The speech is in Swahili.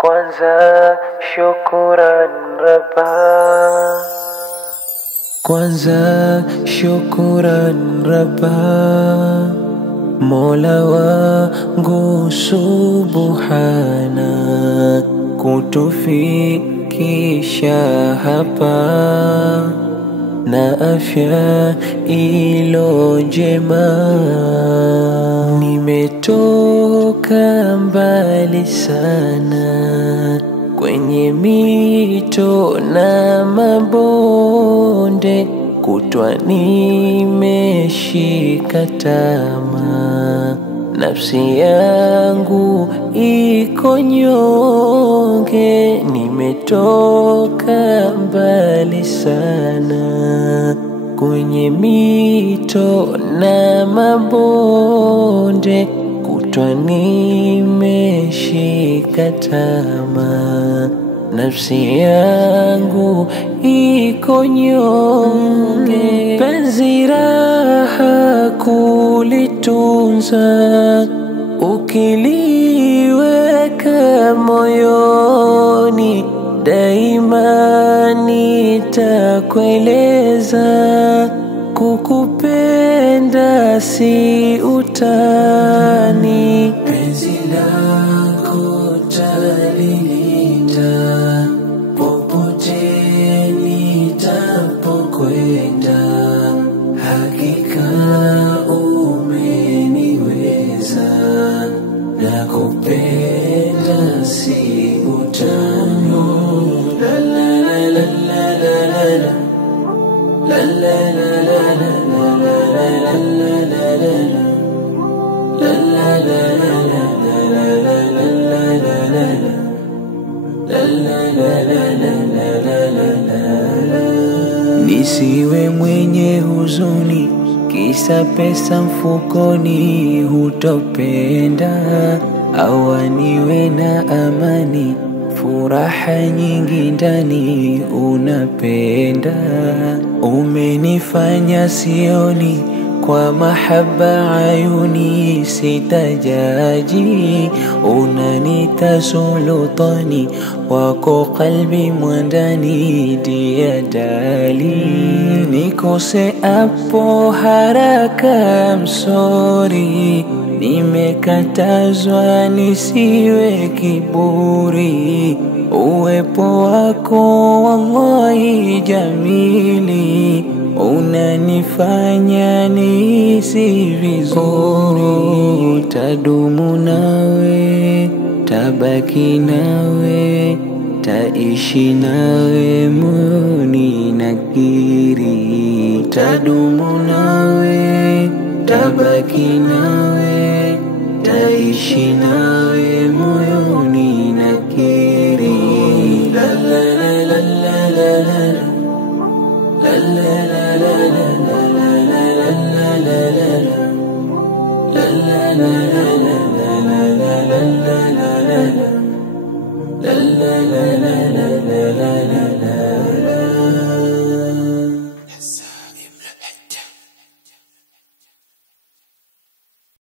Kwanza shukran Rabba, kwanza shukran Rabba, Mola wangu subhana, kutufikisha hapa na afya ilo njema. Nimetoka mbali sana, kwenye mito na mabonde, kutwa nimeshika tamaa, nafsi yangu iko nyonge. Nimetoka mbali sana, kwenye mito na mabonde, kutwa nimeshika tamaa, nafsi yangu iko nyonge. Penzi raha kulitunza, ukiliweka moyoni, daima nitakueleza, kukupenda si utani. Penzi lako talilinda, popote nitapokwenda, hakika umeniweza, nakupenda si utani. La la la la la la la la la nisiwe mwenye huzuni, kisa pesa mfukoni hutopenda, au niwe na amani, furaha nyingi ndani unapenda. Umenifanya sioni, kwa mahaba ayuni sitajaji, unanita sultani, wako kalbi mwandani diadali. Nikose hapo haraka msori, nimekatazwa nisiwe kiburi, uwepo wako wallahi jamili, unanifanya nihisi vizuri. Tadumu nawe, tabaki nawe, taishi nawe moyoni nakiri. Tadumu nawe, tabaki nawe, taishi nawe moyoni